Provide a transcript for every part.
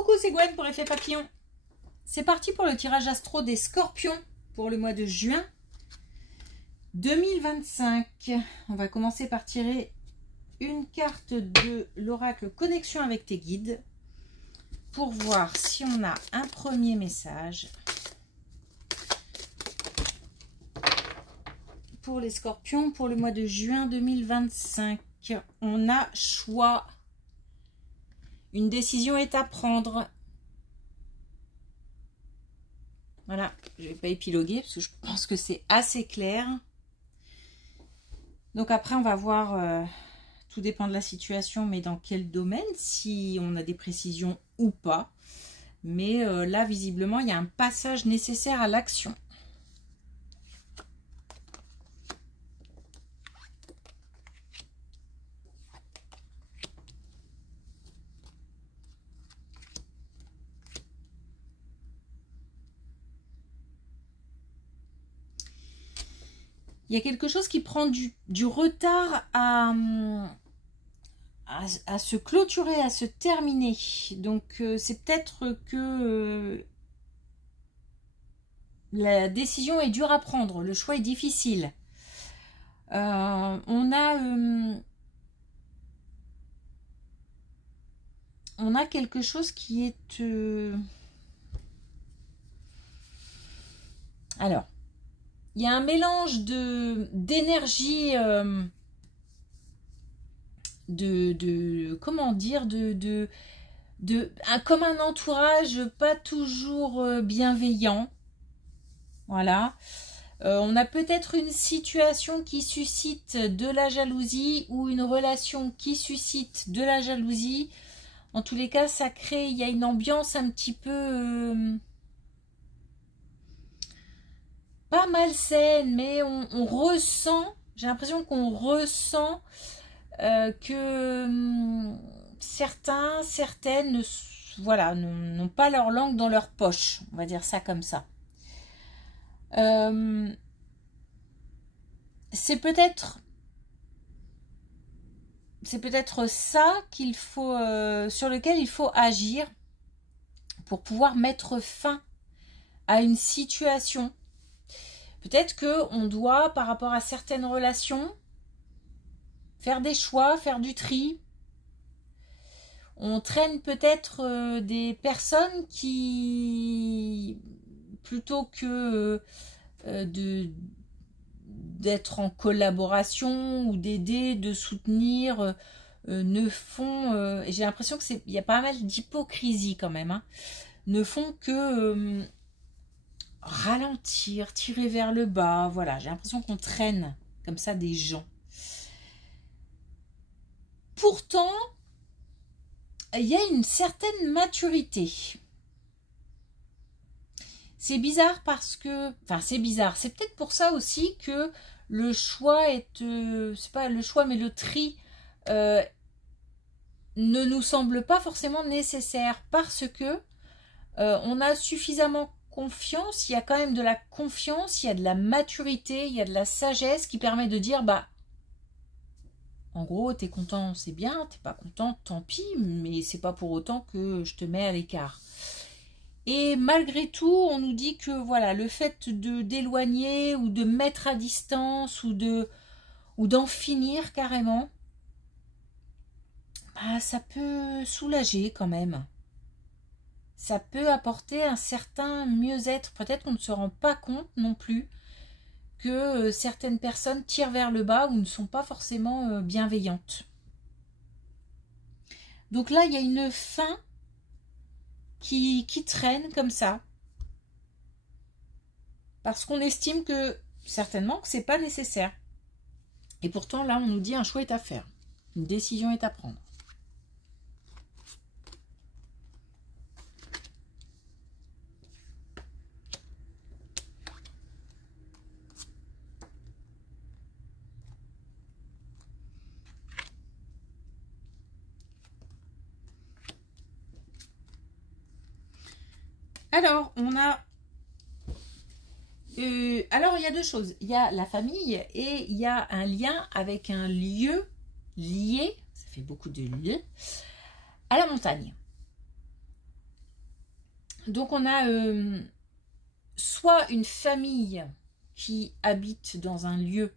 Coucou, c'est Gwen pour Effet Papillon. C'est parti pour le tirage astro des Scorpions pour le mois de juin 2025. On va commencer par tirer une carte de l'oracle Connexion avec tes guides pour voir si on a un premier message pour les Scorpions pour le mois de juin 2025. On a choix. Une décision est à prendre. Voilà, je ne vais pas épiloguer parce que je pense que c'est assez clair. Donc après, on va voir, tout dépend de la situation, mais dans quel domaine, si on a des précisions ou pas. Mais là, visiblement, il y a un passage nécessaire à l'action. Il y a quelque chose qui prend du retard à se clôturer, à se terminer. Donc, c'est peut-être que la décision est dure à prendre. Le choix est difficile. On a quelque chose qui est... Alors... Il y a un mélange d'énergie, comment dire, comme un entourage pas toujours bienveillant. Voilà. On a peut-être une situation qui suscite de la jalousie ou une relation qui suscite de la jalousie. En tous les cas, ça crée, il y a une ambiance un petit peu... pas malsaine, mais on ressent, j'ai l'impression qu'on ressent que certaines, voilà, n'ont pas leur langue dans leur poche, on va dire ça comme ça. C'est peut-être ça qu'il faut, sur lequel il faut agir pour pouvoir mettre fin à une situation. Peut-être qu'on doit, par rapport à certaines relations, faire des choix, faire du tri. On traîne peut-être des personnes qui, plutôt que d'être en collaboration ou d'aider, de soutenir, ne font... et j'ai l'impression qu'il y a pas mal d'hypocrisie quand même, hein, ne font que... ralentir, tirer vers le bas, voilà, j'ai l'impression qu'on traîne comme ça des gens. Pourtant, il y a une certaine maturité. C'est bizarre parce que, enfin c'est bizarre, c'est peut-être pour ça aussi que le choix est, c'est pas le choix mais le tri ne nous semble pas forcément nécessaire parce que on a suffisamment confiance, il y a quand même de la confiance, il y a de la maturité, il y a de la sagesse qui permet de dire, bah, en gros, t'es content, c'est bien, t'es pas content, tant pis, mais c'est pas pour autant que je te mets à l'écart. Et malgré tout, on nous dit que, voilà, le fait d'éloigner ou de mettre à distance ou d'en finir carrément, bah, ça peut soulager quand même. Ça peut apporter un certain mieux-être. Peut-être qu'on ne se rend pas compte non plus que certaines personnes tirent vers le bas ou ne sont pas forcément bienveillantes. Donc là, il y a une fin qui traîne comme ça. Parce qu'on estime que, certainement, que ce n'est pas nécessaire. Et pourtant, là, on nous dit un choix est à faire. Une décision est à prendre. Alors, on a... alors, il y a deux choses. Il y a la famille et il y a un lien avec un lieu lié, ça fait beaucoup de lieux, à la montagne. Donc on a soit une famille qui habite dans un lieu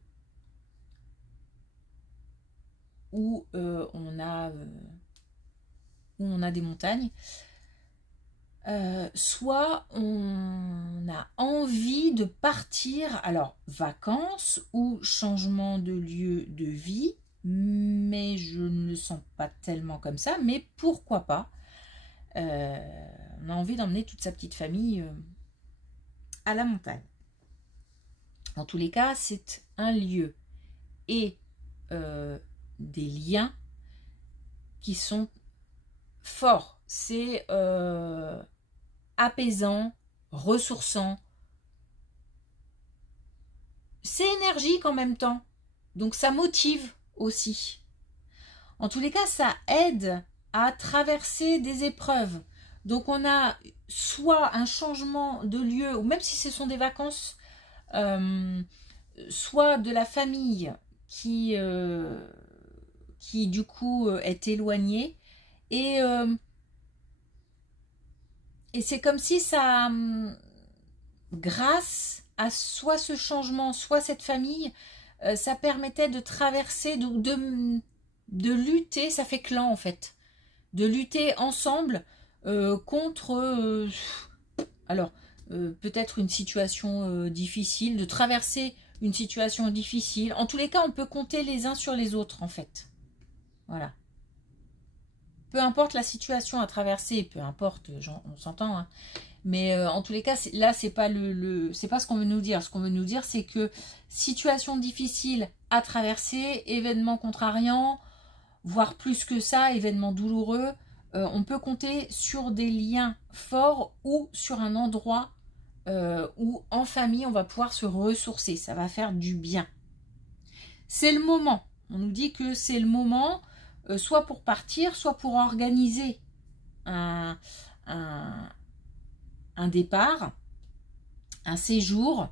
où on a des montagnes, soit on a envie de partir, alors vacances ou changement de lieu de vie, mais je ne le sens pas tellement comme ça, mais pourquoi pas. On a envie d'emmener toute sa petite famille à la montagne. En tous les cas, c'est un lieu et des liens qui sont forts. C'est apaisant, ressourçant. C'est énergique en même temps. Donc ça motive aussi. En tous les cas, ça aide à traverser des épreuves. Donc on a soit un changement de lieu, ou même si ce sont des vacances, soit de la famille qui du coup est éloignée. Et c'est comme si ça, grâce à soit ce changement, soit cette famille, ça permettait de traverser, de lutter, ça fait clan en fait, de lutter ensemble contre, alors peut-être une situation difficile, de traverser une situation difficile. En tous les cas, on peut compter les uns sur les autres en fait. Voilà. Peu importe la situation à traverser, peu importe, on s'entend, hein. Mais en tous les cas, là, c'est pas c'est pas ce qu'on veut nous dire. Ce qu'on veut nous dire, c'est que situation difficile à traverser, événement contrariant, voire plus que ça, événement douloureux, on peut compter sur des liens forts ou sur un endroit où en famille, on va pouvoir se ressourcer. Ça va faire du bien. C'est le moment. On nous dit que c'est le moment, soit pour partir, soit pour organiser un départ, un séjour.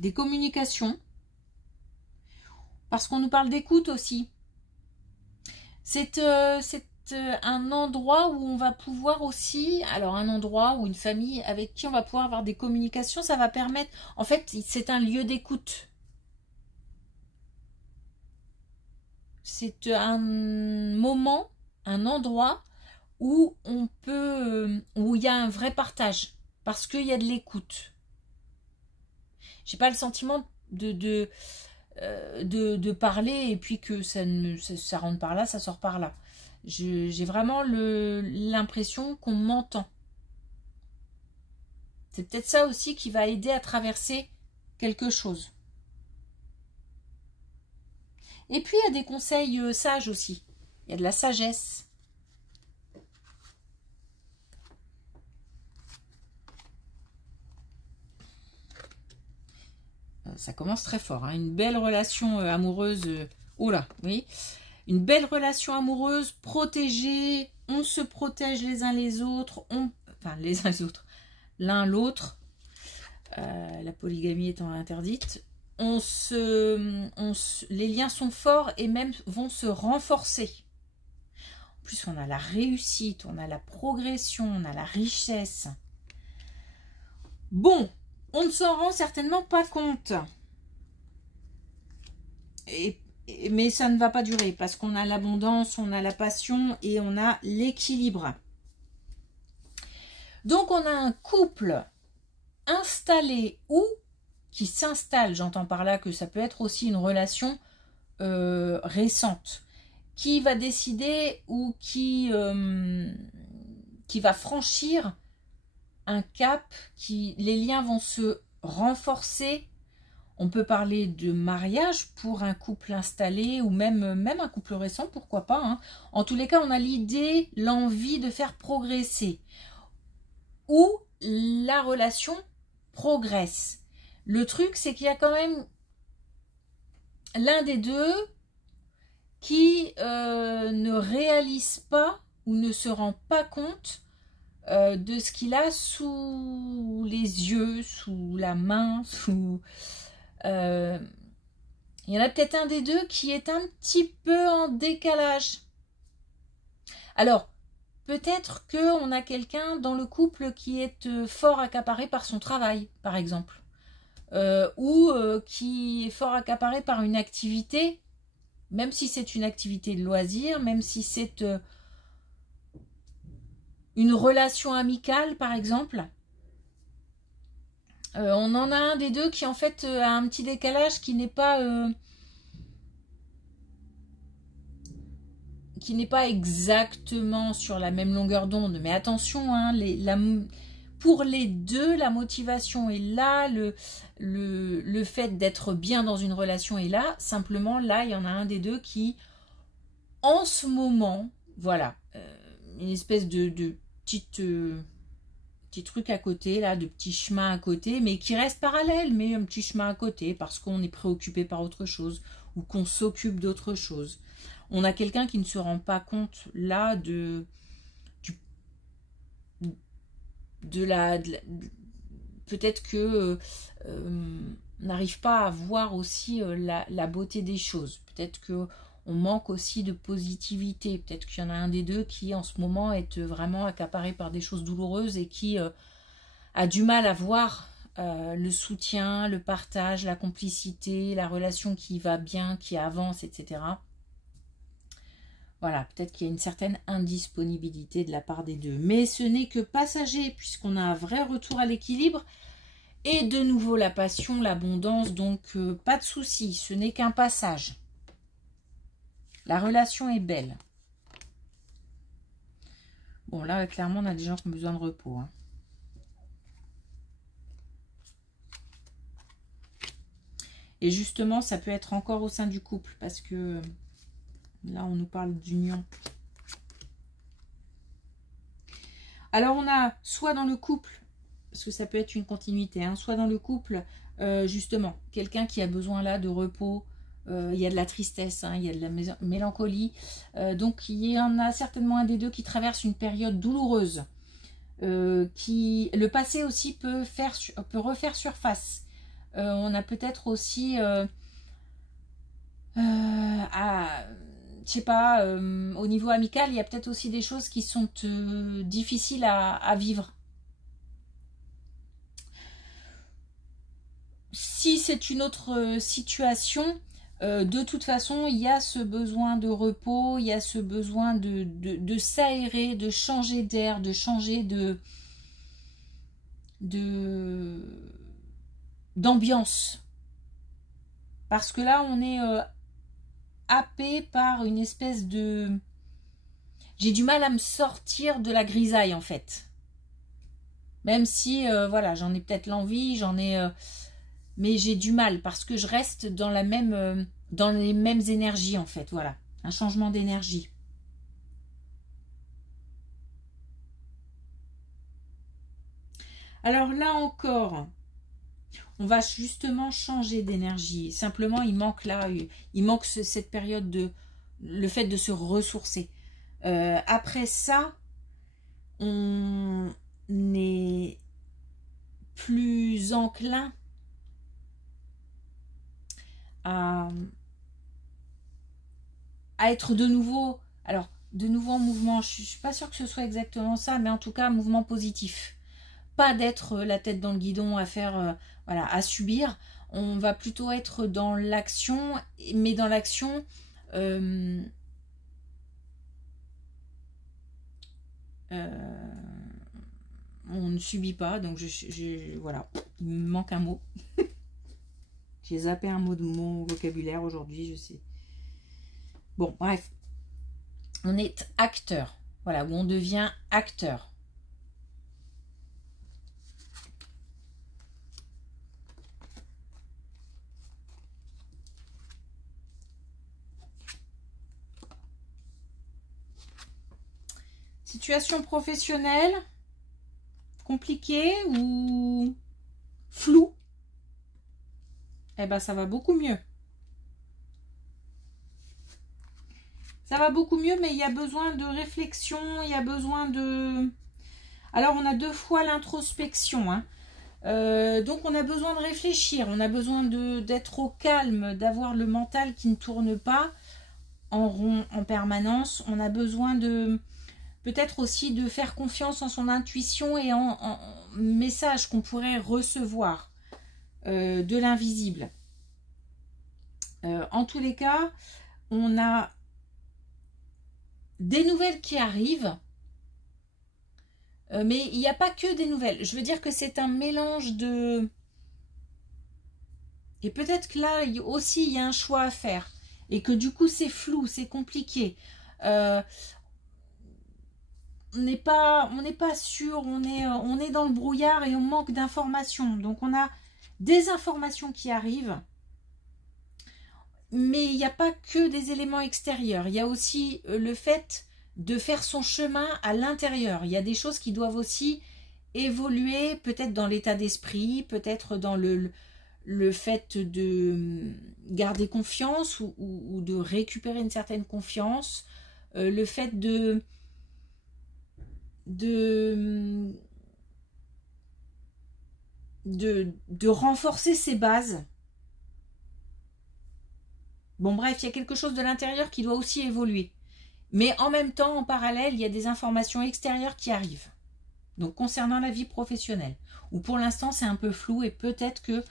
Des communications. Parce qu'on nous parle d'écoute aussi. C'est un endroit où on va pouvoir aussi, alors un endroit ou une famille avec qui on va pouvoir avoir des communications, ça va permettre, en fait, c'est un lieu d'écoute. C'est un moment, un endroit où on peut, où il y a un vrai partage, parce qu'il y a de l'écoute. J'ai pas le sentiment de parler et puis que ça rentre par là, ça sort par là. J'ai vraiment l'impression qu'on m'entend. C'est peut-être ça aussi qui va aider à traverser quelque chose. Et puis il y a des conseils sages aussi. Il y a de la sagesse. Ça commence très fort, hein. Une belle relation amoureuse. Oh là, oui. Une belle relation amoureuse, protégée. On se protège les uns les autres. Enfin, les uns les autres. L'un l'autre. La polygamie étant interdite. Les liens sont forts et même vont se renforcer. En plus, on a la réussite, on a la progression, on a la richesse. Bon, on ne s'en rend certainement pas compte. Mais ça ne va pas durer parce qu'on a l'abondance, on a la passion et on a l'équilibre. Donc, on a un couple installé ou qui s'installe. J'entends par là que ça peut être aussi une relation récente qui va décider ou qui va franchir un cap, les liens vont se renforcer. On peut parler de mariage pour un couple installé ou même un couple récent, pourquoi pas, hein. En tous les cas, on a l'idée, l'envie de faire progresser. Ou la relation progresse. Le truc, c'est qu'il y a quand même l'un des deux qui ne réalise pas ou ne se rend pas compte de ce qu'il a sous les yeux, sous la main, sous... il Il y en a peut-être un des deux qui est un petit peu en décalage. Alors, peut-être qu'on a quelqu'un dans le couple qui est fort accaparé par son travail, par exemple. Ou qui est fort accaparé par une activité, même si c'est une activité de loisir, même si c'est une relation amicale, par exemple. On en a un des deux qui, en fait, a un petit décalage qui n'est pas exactement sur la même longueur d'onde. Mais attention, hein, pour les deux, la motivation est là, le fait d'être bien dans une relation est là. Simplement, là, il y en a un des deux qui, en ce moment, voilà, une espèce de petit truc à côté, là, de petits chemins à côté, mais qui reste parallèle, mais un petit chemin à côté, parce qu'on est préoccupé par autre chose, ou qu'on s'occupe d'autre chose. On a quelqu'un qui ne se rend pas compte, là, peut-être que n'arrive pas à voir aussi la beauté des choses. Peut-être que on manque aussi de positivité. Peut-être qu'il y en a un des deux qui, en ce moment, est vraiment accaparé par des choses douloureuses et qui a du mal à voir le soutien, le partage, la complicité, la relation qui va bien, qui avance, etc. Voilà, peut-être qu'il y a une certaine indisponibilité de la part des deux. Mais ce n'est que passager, puisqu'on a un vrai retour à l'équilibre. Et de nouveau, la passion, l'abondance, donc pas de souci, ce n'est qu'un passage. La relation est belle. Bon, là, clairement, on a des gens qui ont besoin de repos. Hein. Et justement, ça peut être encore au sein du couple, parce que là, on nous parle d'union. Alors, on a soit dans le couple, parce que ça peut être une continuité, hein, soit dans le couple, justement, quelqu'un qui a besoin là de repos, il y a de la tristesse, hein, il y a de la mélancolie, donc il y en a certainement un des deux qui traverse une période douloureuse, le passé aussi peut refaire surface. On a peut-être aussi, je sais pas, au niveau amical, il y a peut-être aussi des choses qui sont difficiles à vivre. Si c'est une autre situation, de toute façon, il y a ce besoin de repos, il y a ce besoin de s'aérer, de changer d'air, de changer d'ambiance. Parce que là, on est happé par une espèce de... J'ai du mal à me sortir de la grisaille, en fait. Même si, voilà, j'en ai peut-être l'envie, mais j'ai du mal parce que je reste dans les mêmes énergies, en fait. Voilà, un changement d'énergie. Alors là encore, on va justement changer d'énergie. Simplement, il manque là, cette période le fait de se ressourcer. Après ça, on est plus enclin à être de nouveau, alors de nouveau en mouvement. Je suis pas sûre que ce soit exactement ça, mais en tout cas, mouvement positif. Pas d'être la tête dans le guidon à faire, voilà, à subir. On va plutôt être dans l'action, mais dans l'action, on ne subit pas. Donc, voilà, il me manque un mot. J'ai zappé un mot de mon vocabulaire aujourd'hui, je sais. Bon, bref. On est acteur. Voilà, où on devient acteur. Situation professionnelle, compliquée ou floue? Eh ben, ça va beaucoup mieux. Ça va beaucoup mieux, mais il y a besoin de réflexion, il y a besoin de... Alors, on a deux fois l'introspection. Hein. Donc on a besoin de réfléchir, on a besoin d'être au calme, d'avoir le mental qui ne tourne pas en rond en permanence. On a besoin de peut-être aussi de faire confiance en son intuition et en messages qu'on pourrait recevoir de l'invisible. En tous les cas, on a des nouvelles qui arrivent, mais il n'y a pas que des nouvelles. Je veux dire que c'est un mélange de... Et peut-être que là aussi, il y a un choix à faire. Et que du coup, c'est flou, c'est compliqué. On n'est pas sûr, on est dans le brouillard et on manque d'informations. Donc, on a des informations qui arrivent. Mais il n'y a pas que des éléments extérieurs. Il y a aussi le fait de faire son chemin à l'intérieur. Il y a des choses qui doivent aussi évoluer, peut-être dans l'état d'esprit, peut-être dans le fait de garder confiance ou de récupérer une certaine confiance, le fait de renforcer ses bases. Bon bref, il y a quelque chose de l'intérieur qui doit aussi évoluer. Mais en même temps, en parallèle, il y a des informations extérieures qui arrivent. Donc concernant la vie professionnelle, où pour l'instant c'est un peu flou et peut-être que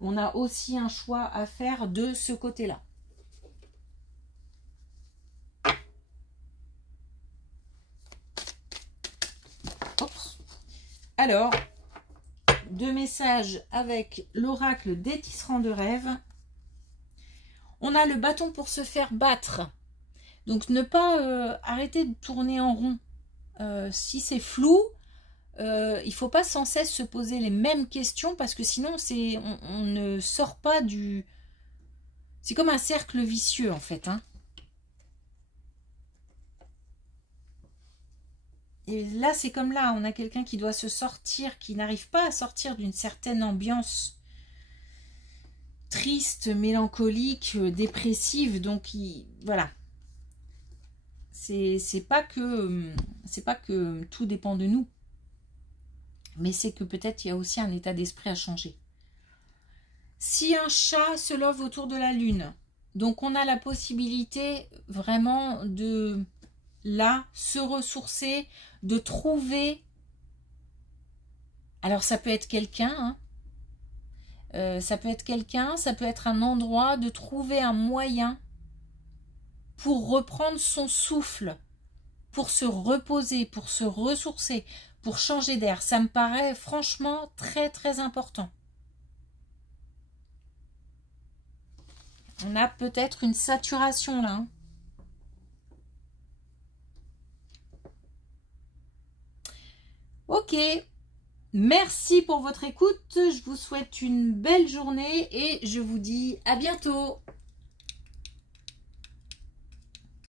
on a aussi un choix à faire de ce côté-là. Alors, 2 messages avec l'oracle des tisserands de rêves. On a le bâton pour se faire battre. Donc ne pas arrêter de tourner en rond. Si c'est flou, il ne faut pas sans cesse se poser les mêmes questions parce que sinon on ne sort pas du... C'est comme un cercle vicieux en fait. Hein. Et là c'est comme là, on a quelqu'un qui doit se sortir, qui n'arrive pas à sortir d'une certaine ambiance triste, mélancolique, dépressive. Donc voilà. C'est pas que tout dépend de nous. Mais c'est que peut-être il y a aussi un état d'esprit à changer. Si un chat se love autour de la lune, donc on a la possibilité vraiment de, là, se ressourcer, de trouver... Alors ça peut être quelqu'un, hein. Ça peut être quelqu'un, ça peut être un endroit, de trouver un moyen pour reprendre son souffle, pour se reposer, pour se ressourcer, pour changer d'air. Ça me paraît franchement très très important. On a peut-être une saturation là. Hein. Ok. Merci pour votre écoute. Je vous souhaite une belle journée et je vous dis à bientôt.